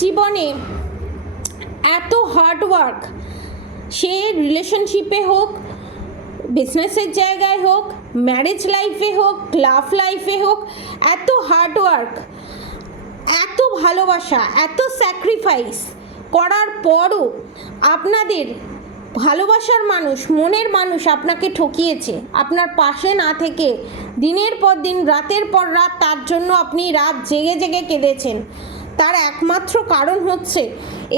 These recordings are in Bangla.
জীবনে এত হার্ডওয়ার্ক, সে রিলেশনশিপে হোক, বিজনেসের জায়গায় হোক, ম্যারেজ লাইফে হোক, লাভ লাইফে হোক, এত হার্ডওয়ার্ক, এত ভালোবাসা, এত স্যাক্রিফাইস করার পরও আপনাদের ভালোবাসার মানুষ, মনের মানুষ আপনাকে ঠকিয়েছে, আপনার পাশে না থেকে দিনের পর দিন, রাতের পর রাত তার জন্য আপনি রাত জেগে জেগে কেঁদেছেন। তার একমাত্র কারণ হচ্ছে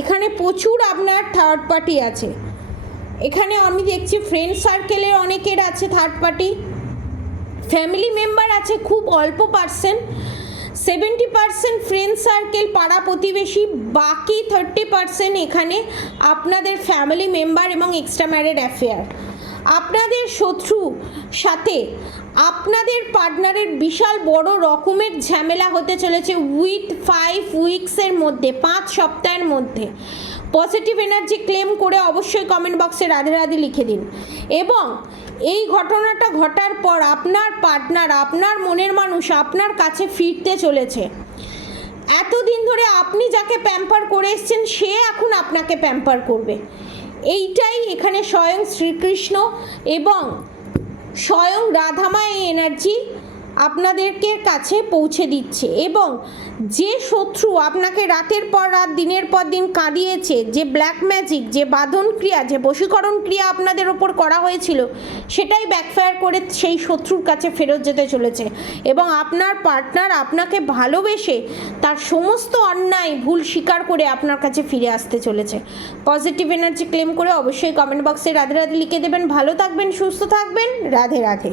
এখানে প্রচুর আপনার থার্ড পার্টি আছে। এখানে আমি দেখছি ফ্রেন্ড সার্কেলের অনেকের আছে থার্ড পার্টি, ফ্যামিলি মেম্বার আছে খুব অল্প পার্সেন্ট, 70% ফ্রেন্ড সার্কেল, পাড়া প্রতিবেশী, বাকি 30% এখানে আপনাদের ফ্যামিলি মেম্বার এবং এক্সট্রা ম্যারিড অ্যাফেয়ার। আপনাদের শত্রু সাথে আপনাদের পার্টনারের বিশাল বড় রকমের ঝামেলা হতে চলেছে উইথ 5 উইকসের মধ্যে, 5 সপ্তাহের মধ্যে। পজিটিভ এনার্জি ক্লেম করে অবশ্যই কমেন্ট বক্সে রাধে রাধে লিখে দিন। এবং এই ঘটনাটা ঘটার পর আপনার পার্টনার, আপনার মনের মানুষ আপনার কাছে ফিরতে চলেছে। এতদিন ধরে আপনি যাকে প্যাম্পার করে এসেছেন সে এখন আপনাকে প্যাম্পার করবে। এইটাই এখানে স্বয়ং শ্রীকৃষ্ণ এবং স্বয়ং রাধামা এই এনার্জি আপনাদেরকে কাছে পৌঁছে দিচ্ছে। এবং যে শত্রু আপনাকে রাতের পর রাত, দিনের পর দিন কাঁদিয়েছে, যে ব্ল্যাক ম্যাজিক, যে বাঁধন ক্রিয়া, যে বশীকরণ ক্রিয়া আপনাদের ওপর করা হয়েছিল, সেটাই ব্যাকফায়ার করে সেই শত্রুর কাছে ফেরত যেতে চলেছে। এবং আপনার পার্টনার আপনাকে ভালোবেসে তার সমস্ত অন্যায় ভুল স্বীকার করে আপনার কাছে ফিরে আসতে চলেছে। পজিটিভ এনার্জি ক্লেম করে অবশ্যই কমেন্ট বক্সে রাধে রাধে লিখে দেবেন। ভালো থাকবেন, সুস্থ থাকবেন, রাধে রাধে।